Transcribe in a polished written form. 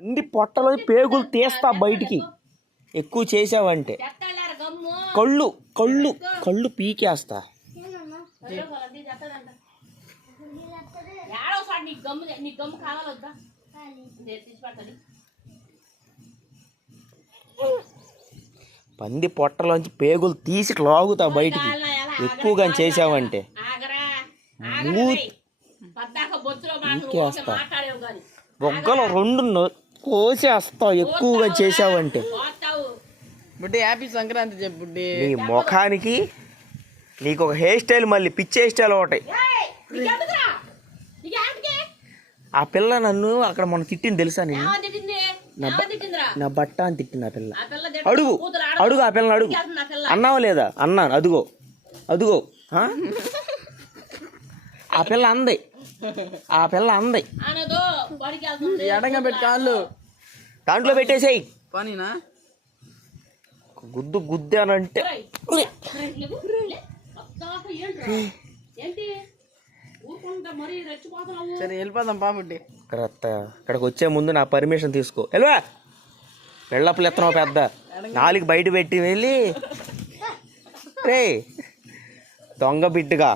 అన్ని పొట్టలో పేగులు తీస్తా బయటికి ఎక్కువ చేసావంటే కళ్ళు కళ్ళు కళ్ళు పీకేస్తా. పంది పొట్టలోంచి పేగులు తీసి లాగుతా బయటికి ఎక్కువగా చేసావంటే పీకేస్తా. బొగ్గలు రెండు కోసేస్తా ఎక్కువగా చేసావంటే. హ్యాపీ సంక్రాంతి చెప్పు. నీ ముఖానికి నీకు ఒక హెయిర్ స్టైల్, మళ్ళీ పిచ్చి హెయిర్ స్టైల్ ఒకటి. ఆ పిల్ల నన్ను అక్కడ మొన్న తిట్టింది తెలుసా? నేను నా బట్ట అని తిట్టింది ఆ పిల్ల. అడుగు అడుగు ఆ పిల్లని అడుగు. అన్నావా లేదా? అన్నాను. అదుగో అదుగో ఆ పిల్ల అంది. ఆ పిల్ల అంది ఎడంగా పెట్టి కాళ్ళు దాంట్లో పెట్టేసేయి. పనినా గుద్దు గుద్దానంటే సరే వెళ్ళిపోదాం పాపుట్టి. ఇక్కడికి వచ్చే ముందు నా పర్మిషన్ తీసుకో. వెళ్ళవా వెళ్ళప్పులు ఎత్తనావు పెద్ద నాలుగు బయట పెట్టి వెళ్ళి రే దొంగ బిడ్డగా